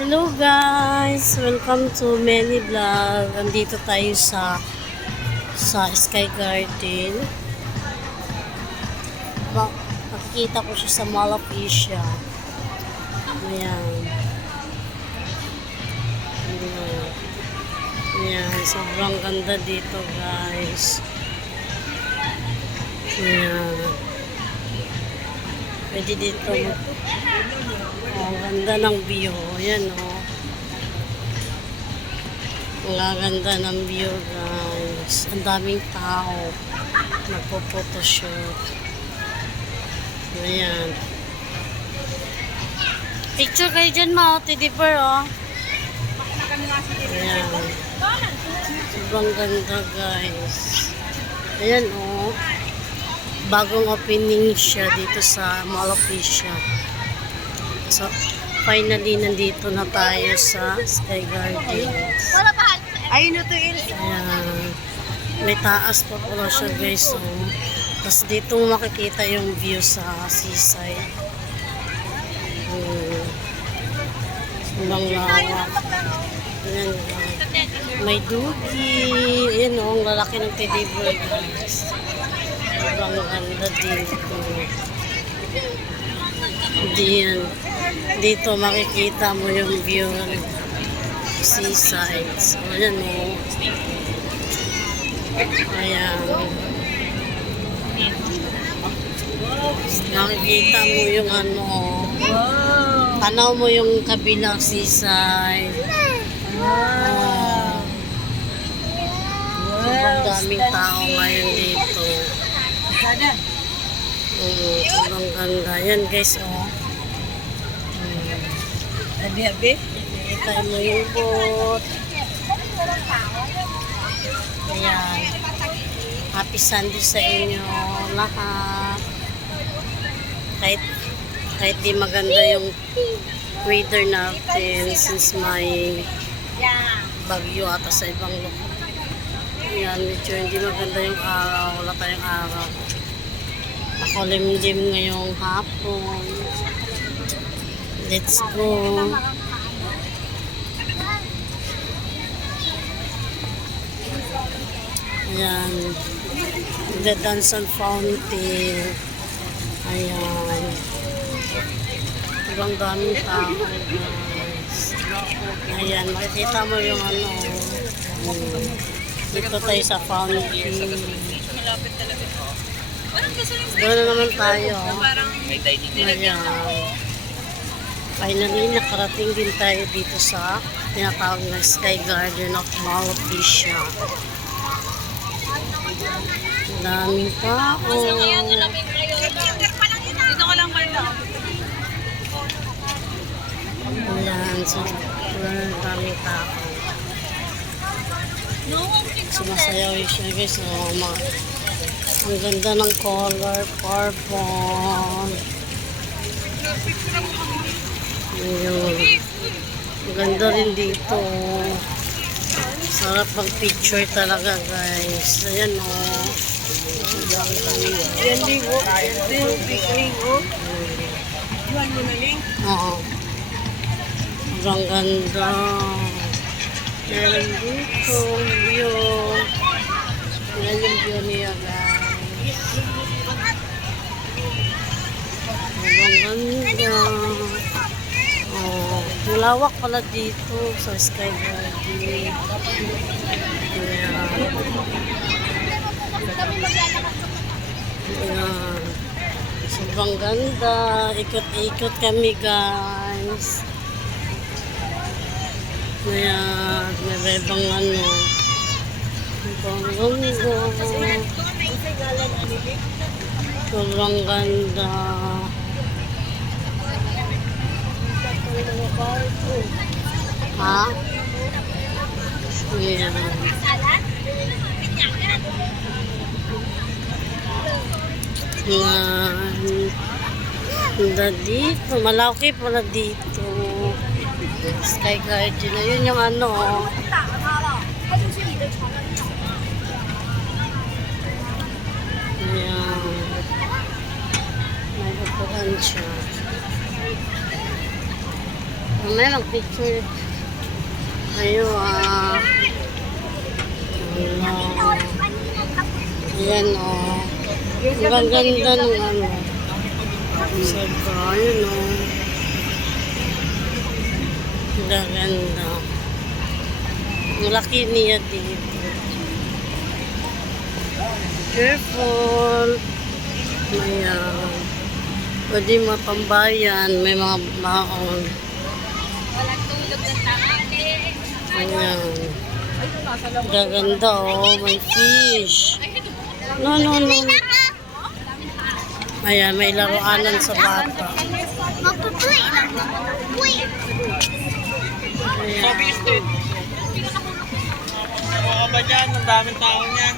Hello guys! Welcome to Many Vlog. Andito tayo sa Sky Garden. Nakikita ko siya sa Mall of Asia. Ayan. Ayan. Sobrang ganda dito guys. Ayan. Pwede dito. Oh, ganda ng view. Ayan oh. Ang ganda ng view guys. Ang daming tao. Nagpo-photoshoot. Ayan. Picture kayo dyan mga Teddy Bear oh. Ayan. Sobrang ganda guys. Ayan oh. Bagong opening siya dito sa Mall of Asia. So, finally, nandito na tayo sa Sky Gardens. Ayun na to yun. Ayan. May taas pa pala siya guys. So, tapos dito makikita yung view sa seaside. Sobrang lawak. Ayan guys. May dugi. Ayan o, ang lalaki ng teddy bear guys. Sobrang ganda dito. Dito makikita mo yung view ng seaside. So, ayan o. Ayan. Nakikita mo yung ano. Tanaw mo yung kabilang seaside. Wow. Sobrang daming tao ngayon dito. Sobrang ganda. Yan guys, oh. Abi. Kita mo yung boat. Ayan. Happy Sunday sa inyo lahat. Kahit di maganda yung weather natin since may bagyo ata sa ibang lugar. Ayan, medyo hindi maganda yung araw. Wala tayong araw. Makulimlim ngayong hapon. Let's go. Ayan. The Danson Fountain. Ayan. Ibang daming tao guys. Ayan. Makikita mo yung ano. Dito tayo sa fountain. Doon na naman tayo. Ayan. Finally, nakarating din tayo dito sa tinatawag na Sky Garden of Mall of Asia. Daming tao. Dito ko lang banda. Ayan. So, daming tao. Sumasayaw siya guys. So, ang ganda ng color. Purple. Ayun. Ang ganda rin dito. Sarap mag-picture talaga guys. Ayan o. Yan ligo. Big ligo. Iwan mo na link. Oo. Sobrang ganda. Ayan dito. View. Ayan yung view niya guys. Sobrang ganda. Malawak pala dito sa Sky Garden. Ayan. Ayan. Sobrang ganda. Ikot-ikot kami guys. Ayan. May ibang ano. Sobrang ganda. Sobrang ganda. Ha? Ayan. Ganda dito. Malaki pala dito. Sky Garden. Ayun yung ano. Ayan. May upuan siya. Mamaya mag-picture. Ayun, Ayan, Ang ganda ng ano. Saka, ayun, Ang ganda. Ang laki niya dito. Careful. Ayan. Pwede mapambayan. May mga baon. Walang tulog ng tanghali. Ayan. Gaganda, may fish. No. Ayan, may laruanan sa bata. Magpupuwi na. Magpupuwi. Ayan. Mga ba dyan? Ang daming tao niyan.